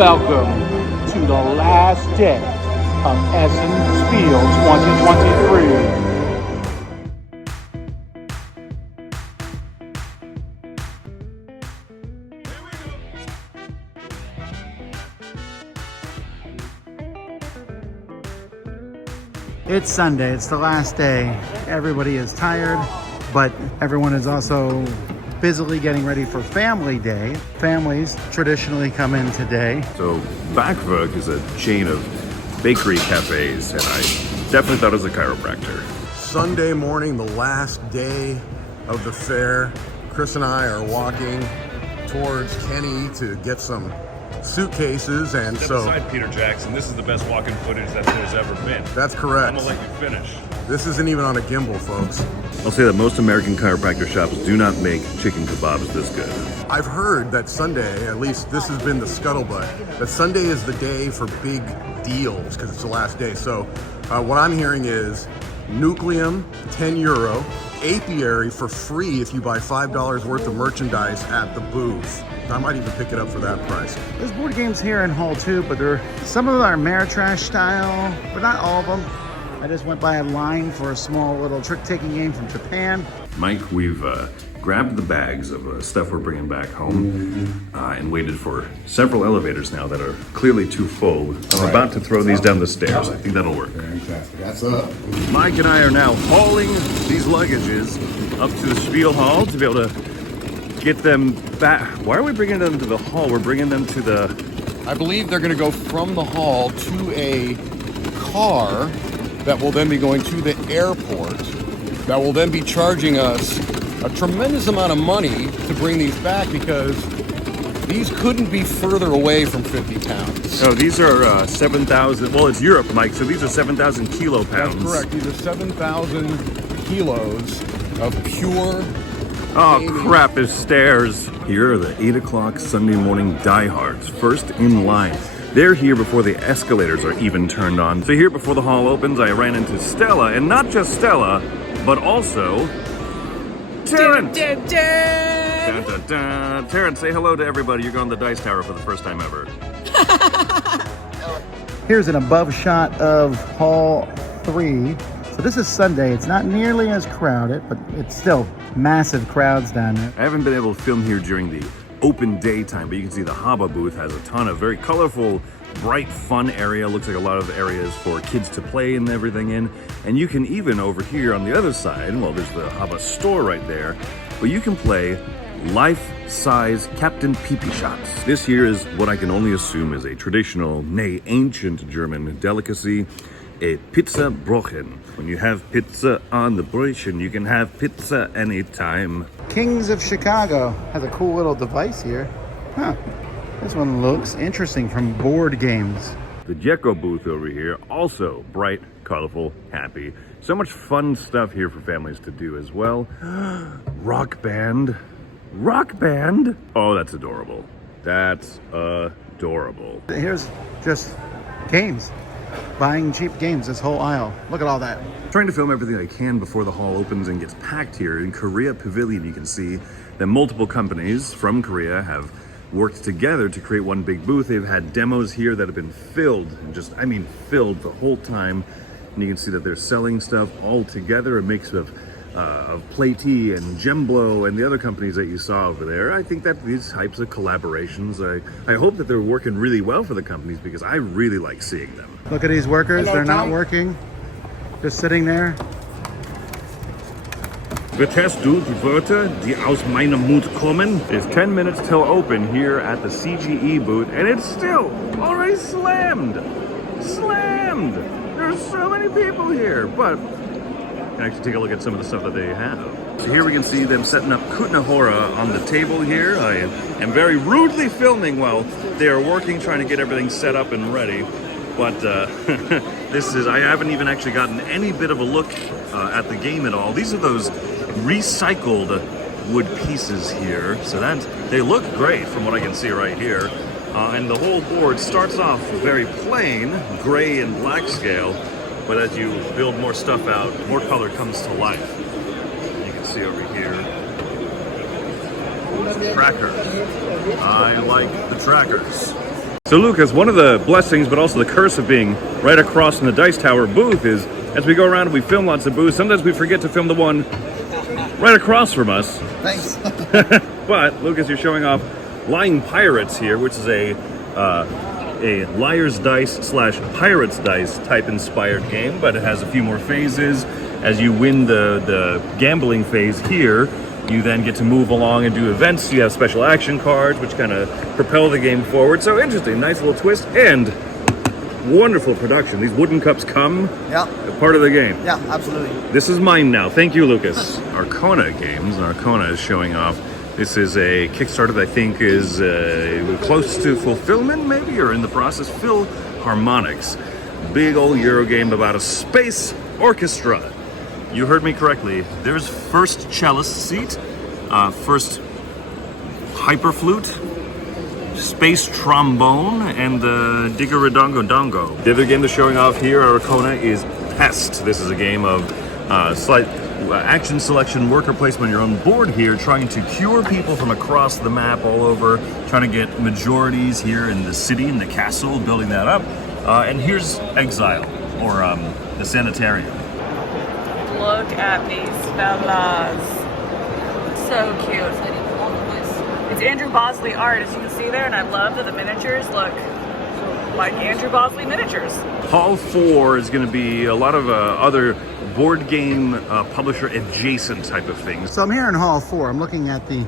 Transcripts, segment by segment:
Welcome to the last day of Essen Spiel 2023. It's Sunday, it's the last day. Everybody is tired, but everyone is also busily getting ready for Family Day. Families traditionally come in today. So Backwerk is a chain of bakery cafes, and I definitely thought it was a chiropractor. Sunday morning, the last day of the fair. Chris and I are walking towards Kenny to get some suitcases, and Step so aside, Peter Jackson. This is the best walking footage that there's ever been. that's correct. I'm gonna let you finish. This isn't even on a gimbal, folks. I'll say that most American chiropractor shops do not make chicken kebabs this good. I've heard that Sunday, at least this has been the scuttlebutt, that Sunday is the day for big deals because it's the last day. So what I'm hearing is Nucleum, €10, Apiary for free if you buy $5 worth of merchandise at the booth. I might even pick it up for that price. There's board games here in Hall 2, but some of them are Ameritrash style, but not all of them. I just went by a line for a small little trick-taking game from Japan. Mike, we've grabbed the bags of stuff we're bringing back home and waited for several elevators now that are clearly too full. I'm about to throw these down the stairs. I think that'll work. Fantastic. That's up. Mike and I are now hauling these luggages up to the Spiel Hall to be able to get them back. Why are we bringing them to the hall? We're bringing them to the... I believe they're going to go from the hall to a car that will then be going to the airport, that will then be charging us a tremendous amount of money to bring these back because these couldn't be further away from 50 pounds. Oh, these are 7,000. Well, it's Europe, Mike, so these are 7,000 kilo pounds. That's correct. These are 7,000 kilos of pure... Oh, crap, there's stairs. Here are the 8 o'clock Sunday morning diehards, first in line. They're here before the escalators are even turned on. So here before the hall opens, I ran into Stella, and not just Stella, but also Taryn. Dun, dun, dun. Taryn, say hello to everybody. You're going to the Dice Tower for the first time ever. Here's an above shot of Hall 3. So this is Sunday. It's not nearly as crowded, but it's still massive crowds down there. I haven't been able to film here during the open daytime, but you can see the Haba booth has a ton of very colorful, bright, fun area. Looks like a lot of areas for kids to play and everything in. And you can even over here on the other side, well, there's the Haba store right there, but you can play life-size Captain Pee-Pee shots. This here is what I can only assume is a traditional, nay, ancient German delicacy, a pizza brochen. When you have pizza on the brochen, you can have pizza anytime. Kings of Chicago has a cool little device here. Huh. This one looks interesting from Board Games. The Gecko booth over here, also bright, colorful, happy. So much fun stuff here for families to do as well. Rock band. Rock band? Oh, that's adorable. That's adorable. Here's just games. Buying cheap games, this whole aisle. Look at all that. Trying to film everything I can before the hall opens and gets packed here. In Korea Pavilion, you can see that multiple companies from Korea have worked together to create one big booth. They've had demos here that have been filled, and just, I mean, filled the whole time. And you can see that they're selling stuff all together, a mix of Platy and Gemblo and the other companies that you saw over there. I think that these types of collaborations, I hope that they're working really well for the companies because I really like seeing them. Look at these workers. Hello, they're not Tom. working. Just sitting there. Verstehst du die Wörter, die aus meinem Mund kommen? It's 10 minutes till open here at the CGE booth, and it's still already slammed. Slammed! There's so many people here, but you can actually take a look at some of the stuff that they have. So here we can see them setting up Kutnahora on the table here. I am very rudely filming while they are working, trying to get everything set up and ready. But I haven't even actually gotten any bit of a look at the game at all. These are those recycled wood pieces here. So they look great from what I can see right here. And the whole board starts off very plain, gray and black scale. But as you build more stuff out, more color comes to life. You can see over here. Trackers. I like the trackers. So Lucas, one of the blessings, but also the curse of being right across from the Dice Tower booth is, as we go around and we film lots of booths, sometimes we forget to film the one right across from us. Thanks. But Lucas, you're showing off Lying Pirates here, which is a Liar's Dice / Pirates Dice type inspired game, but it has a few more phases. As you win the gambling phase here, you then get to move along and do events. You have special action cards, which kind of propel the game forward. So interesting, nice little twist, and wonderful production. These wooden cups come part of the game. Yeah, absolutely. This is mine now. Thank you, Lucas. Arcona Games. Arcona is showing off. This is a Kickstarter that I think is close to fulfillment, maybe, or in the process. Philharmonics. Big old Euro game about a space orchestra. You heard me correctly. There's first cellist seat, first hyperflute, space trombone, and the diggeridongo dongo. The other game they're showing off here at Arcona is Pest. This is a game of slight action selection, worker placement on your own board here, trying to cure people from across the map all over, trying to get majorities here in the city, in the castle, building that up. And here's Exile, or the Sanitarium. Look at these fellas. So cute. It's Andrew Bosley art, as you can see there, and I love that the miniatures look like Andrew Bosley miniatures. Hall 4 is going to be a lot of other board game publisher adjacent type of things. So I'm here in Hall 4. I'm looking at the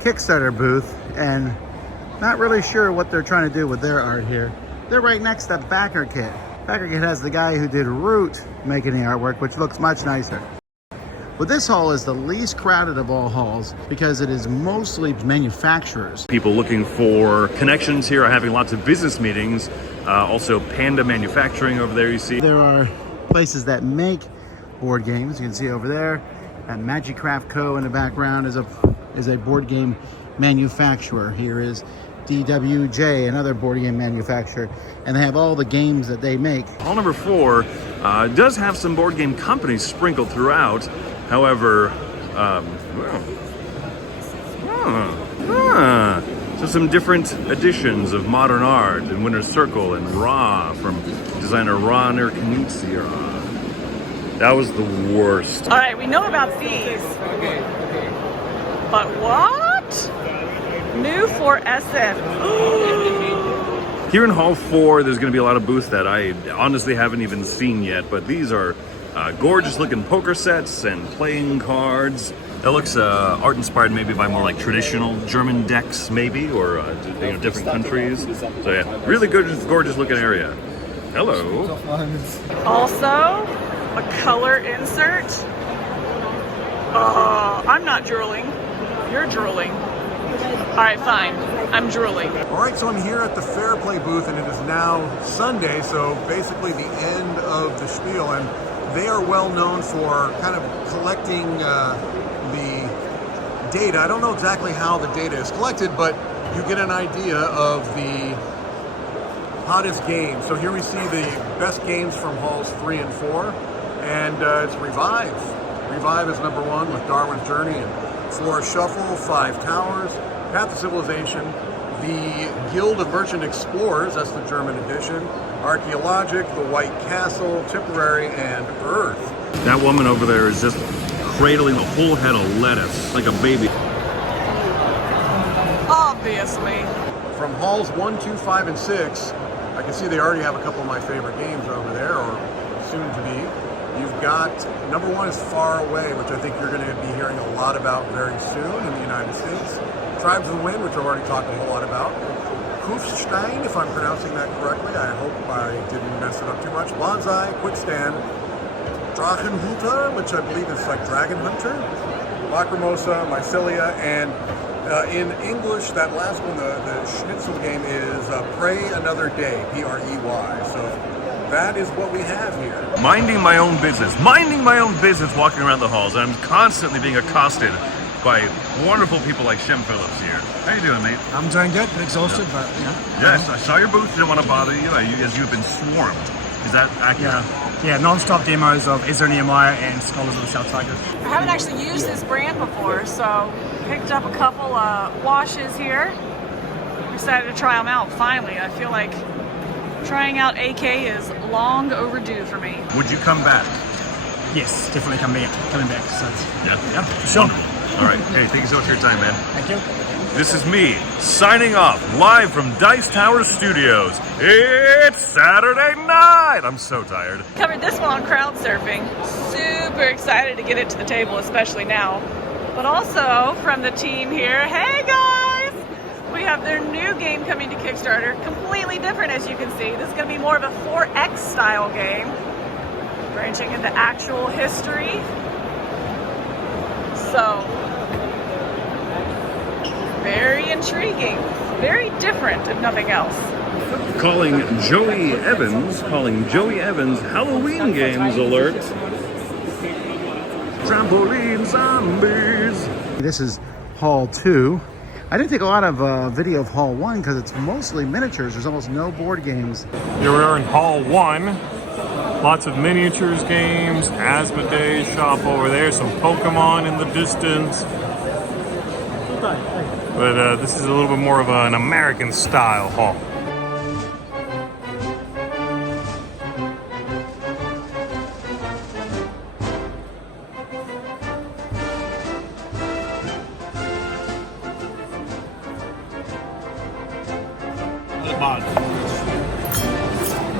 Kickstarter booth and not really sure what they're trying to do with their art here. They're right next to Backer Kit. Backer Kit has the guy who did Root making the artwork, which looks much nicer. But this hall is the least crowded of all halls because it is mostly manufacturers. People looking for connections here are having lots of business meetings. Also Panda Manufacturing over there, you see. There are places that make board games. You can see over there, and Magicraft Co. in the background is a board game manufacturer. Here is DWJ, another board game manufacturer, and they have all the games that they make. Hall number 4 does have some board game companies sprinkled throughout. However, so some different editions of modern art and Winter's Circle and Ra from designer Ron Knutzier. That was the worst. All right, we know about these. But what? New for Essen. Here in Hall 4, there's going to be a lot of booths that I honestly haven't even seen yet, but these are gorgeous looking poker sets and playing cards. That looks art inspired maybe by more like traditional German decks maybe, or different countries. So yeah, really good, gorgeous looking area. Hello. Also, a color insert. I'm not drooling. You're drooling. All right, fine. I'm drooling. All right, so I'm here at the Fair Play booth, and it is now Sunday, so basically the end of the Spiel, and they are well known for kind of collecting the data. I don't know exactly how the data is collected, but you get an idea of the hottest games. So here we see the best games from halls 3 and 4, and it's Revive. Revive is number 1 with Darwin's Journey and Floor Shuffle, 5 Towers, Path to Civilization, the Guild of Merchant Explorers, that's the German edition, Archaeologic, The White Castle, Tipperary, and Earth. That woman over there is just cradling a whole head of lettuce like a baby. Obviously. From halls 1, 2, 5, and 6, I can see they already have a couple of my favorite games over there, or soon to be. You've got, number 1 is Far Away, which I think you're going to be hearing a lot about very soon in the United States. Tribes of the Wind, which I've already talked a whole lot about. Kufstein, if I'm pronouncing that correctly, I hope I didn't mess it up too much. Bonsai, Quickstand, Drachenhunter, which I believe is like Dragon Hunter, Lacrimosa, Mycelia, and in English, that last one, the Schnitzel game is Pray Another Day, P-R-E-Y. So that is what we have here. Minding my own business walking around the halls. I'm constantly being accosted by wonderful people like Shem Phillips here. How you doing, mate? I'm doing good, but exhausted, but yeah. Yes, I saw your booth, didn't want to bother you, as you've been swarmed. Is that accurate? Yeah, non-stop demos of Ezra Nehemiah and Scholars of the South Tigers. I haven't actually used this brand before, so picked up a couple washes here. excited to try them out, finally. I feel like trying out AK is long overdue for me. Would you come back? Yes, definitely coming back. So it's, Yeah. sure. All right. Hey, thank you so much for your time, man. Thank you. This is me, signing off, live from Dice Tower Studios. It's Saturday night! I'm so tired. Covered this one on crowd surfing. Super excited to get it to the table, especially now. But also from the team here, hey guys! We have their new game coming to Kickstarter. Completely different, as you can see. This is going to be more of a 4X style game. Branching into actual history. So, very intriguing. Very different, if nothing else. Calling Joey Evans Halloween Games alert. Trampoline zombies. This is Hall 2. I didn't take a lot of video of Hall 1 because it's mostly miniatures. There's almost no board games. Here we are in Hall 1. Lots of miniatures games, Asmodee's shop over there, some Pokemon in the distance. But this is a little bit more of an American style hall.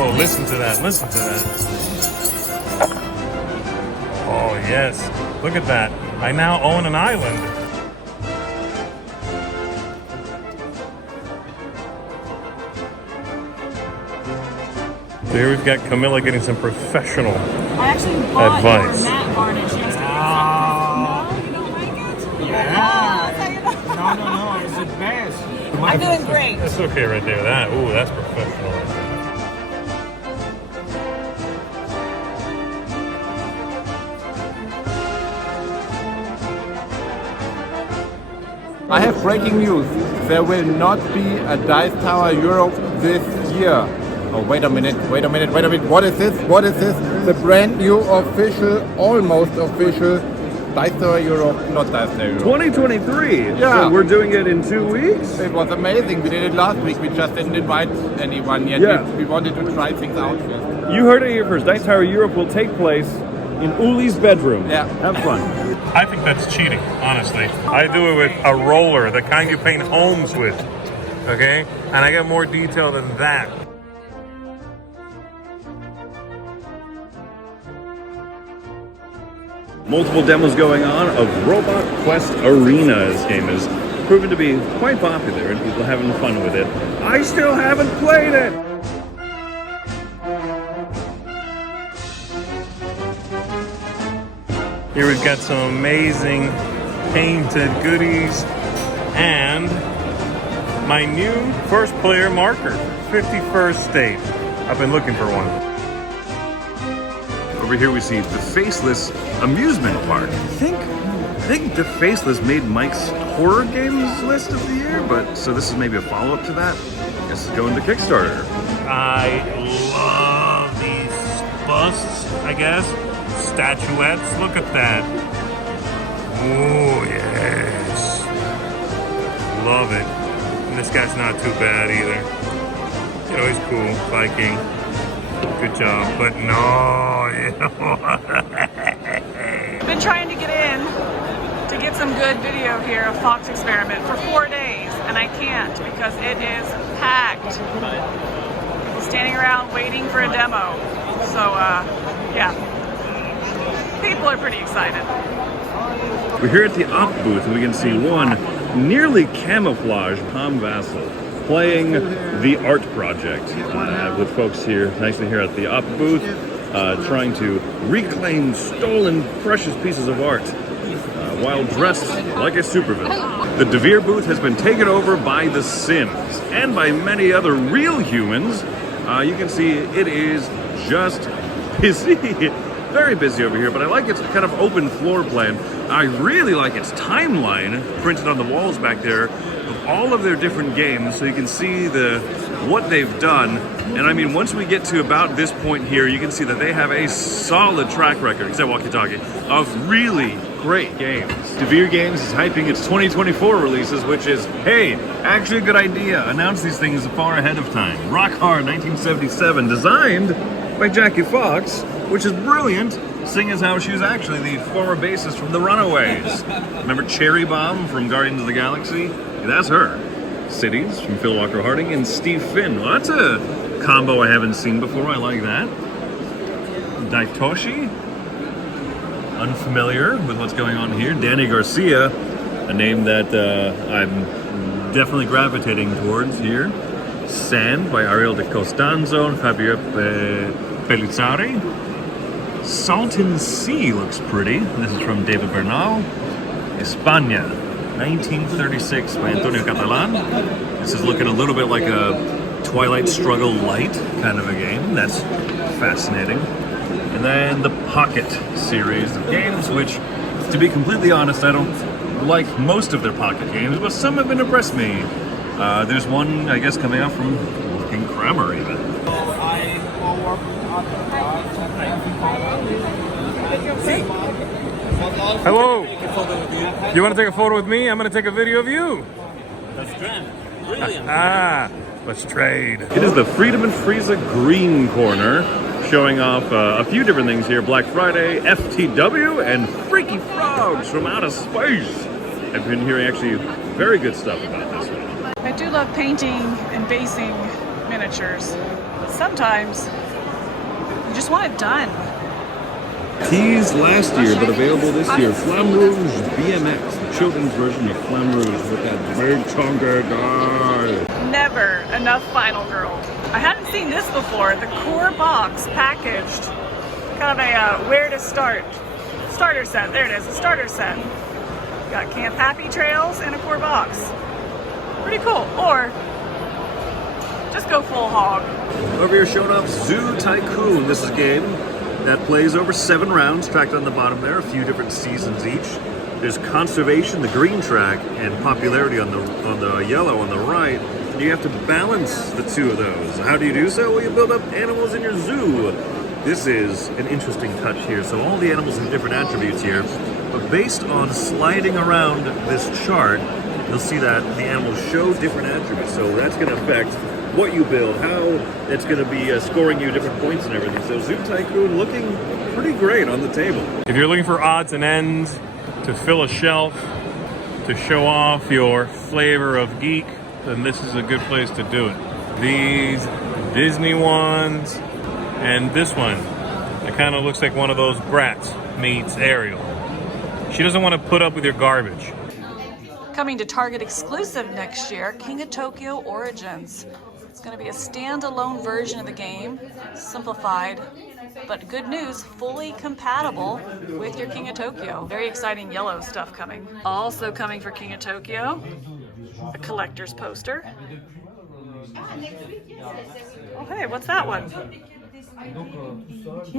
Oh, listen to that, listen to that. Oh, yes. Look at that. I now own an island. So here we've got Camilla getting some professional I actually bought advice. your matte varnish yesterday. No, you don't like it? No, it's the best. I'm doing great. That's okay right there. Ooh, that's professional right there. I have breaking news. There will not be a Dice Tower Europe this year. Oh, wait a minute. What is this? The brand new official, almost official Dice Tower Europe, not Dice Tower Europe. 2023. Yeah. So we're doing it in 2 weeks. It was amazing. We did it last week. We just didn't invite anyone yet. Yeah. We wanted to try things out first. You heard it here first. Dice Tower Europe will take place in Uli's bedroom. Yeah. Have fun. I think that's cheating, honestly. I do it with a roller, the kind you paint homes with, okay? And I get more detail than that. Multiple demos going on of Robot Quest Arena. This game is proven to be quite popular and people having fun with it. I still haven't played it! Here we've got some amazing painted goodies and my new first player marker, 51st State. I've been looking for one. Over here we see the Faceless Amusement Park. I think the Faceless made Mike's horror games list of the year, but so this is maybe a follow-up to that. I guess it's going to Kickstarter. I love these busts, I guess. Statuettes, look at that. Oh, yes. Love it. And this guy's not too bad either. You know, he's cool. Viking. Good job. But no, you know. I've been trying to get in to get some good video here of Fox Experiment for 4 days, and I can't because it is packed. People standing around waiting for a demo. So, yeah. People are pretty excited. We're here at the Op booth and we can see one nearly camouflaged Palm Vassal playing the art project with folks here, nicely here at the Op booth, trying to reclaim stolen precious pieces of art while dressed like a supervillain. The Devir booth has been taken over by the Sims and by many other real humans. You can see it is just busy. Very busy over here, but I like its kind of open floor plan. I really like its timeline printed on the walls back there of all of their different games, so you can see what they've done. And I mean, once we get to about this point here, you can see that they have a solid track record, except walkie-talkie, of really great games. Devir Games is hyping its 2024 releases, which is, hey, actually a good idea. Announce these things far ahead of time. Rock Hard 1977, designed by Jackie Fox, which is brilliant, seeing as how she was actually the former bassist from The Runaways. Remember Cherry Bomb from Guardians of the Galaxy? That's her. Cities from Phil Walker Harding and Steve Finn. Well, that's a combo I haven't seen before. I like that. Daitoshi. Unfamiliar with what's going on here. Danny Garcia, a name that I'm definitely gravitating towards here. Sand by Ariel de Costanzo and Javier Pellizzari. Salton Sea looks pretty. This is from David Bernal. España, 1936 by Antonio Catalan. This is looking a little bit like a Twilight Struggle Light kind of a game. That's fascinating. And then the Pocket series of games, which, to be completely honest, I don't like most of their Pocket games, but some have been impressed me. There's one, I guess, coming out from King Kramer even. Hello. You want to take a photo with me? I'm going to take a video of you. That's grand. Brilliant. Let's trade. It is the Freedom and Frieza Green Corner, showing off a few different things here. Black Friday, FTW, and Freaky Frogs from Outer Space. I've been hearing actually very good stuff about this one. I do love painting and basing miniatures, but sometimes you just want it done. Teased last year, but available this year. Flamme Rouge BMX, the children's version of Flamme Rouge with that big chunky guy. Never enough Final Girl. I hadn't seen this before. The core box packaged. Kind of a where to start. Starter set. There it is, a starter set. Got Camp Happy Trails and a core box. Pretty cool. Or just go full hog. Over here showing off Zoo Tycoon. This is a game that plays over 7 rounds, tracked on the bottom there, a few different seasons each. There's Conservation, the green track, and Popularity on the yellow on the right. And you have to balance the two of those. How do you do so? Well, you build up animals in your zoo. This is an interesting touch here. So all the animals have different attributes here, but based on sliding around this chart, you'll see that the animals show different attributes. So that's going to affect what you build, how it's going to be scoring you different points and everything. So Zoo Tycoon looking pretty great on the table. If you're looking for odds and ends to fill a shelf, to show off your flavor of geek, then this is a good place to do it. These Disney ones, and this one, it kind of looks like one of those Bratz meets Ariel. She doesn't want to put up with your garbage. Coming to Target exclusive next year, King of Tokyo Origins. It's going to be a standalone version of the game, simplified, but good news, fully compatible with your King of Tokyo. Very exciting yellow stuff coming. Also coming for King of Tokyo, a collector's poster. Oh hey, what's that one?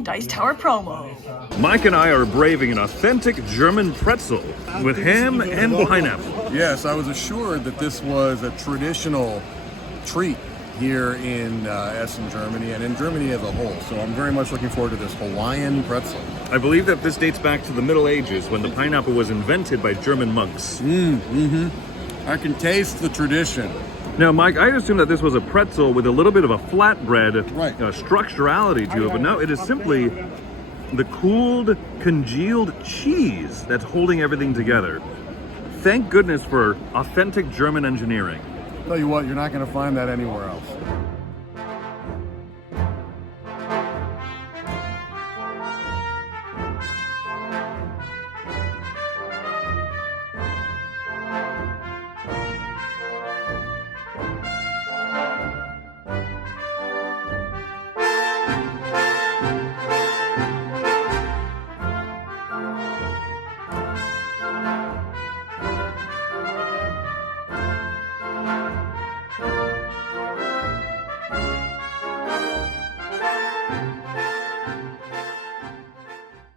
Dice Tower promo. Mike and I are braving an authentic German pretzel with ham and pineapple. Yes, I was assured that this was a traditional treat here in Essen, Germany, and in Germany as a whole. So I'm very much looking forward to this Hawaiian pretzel. I believe that this dates back to the Middle Ages when the pineapple was invented by German monks. I can taste the tradition. Now, Mike, I assumed that this was a pretzel with a little bit of a flatbread structurality to it, but no, it is simply the cooled, congealed cheese that's holding everything together. Thank goodness for authentic German engineering. Tell you what, you're not going to find that anywhere else.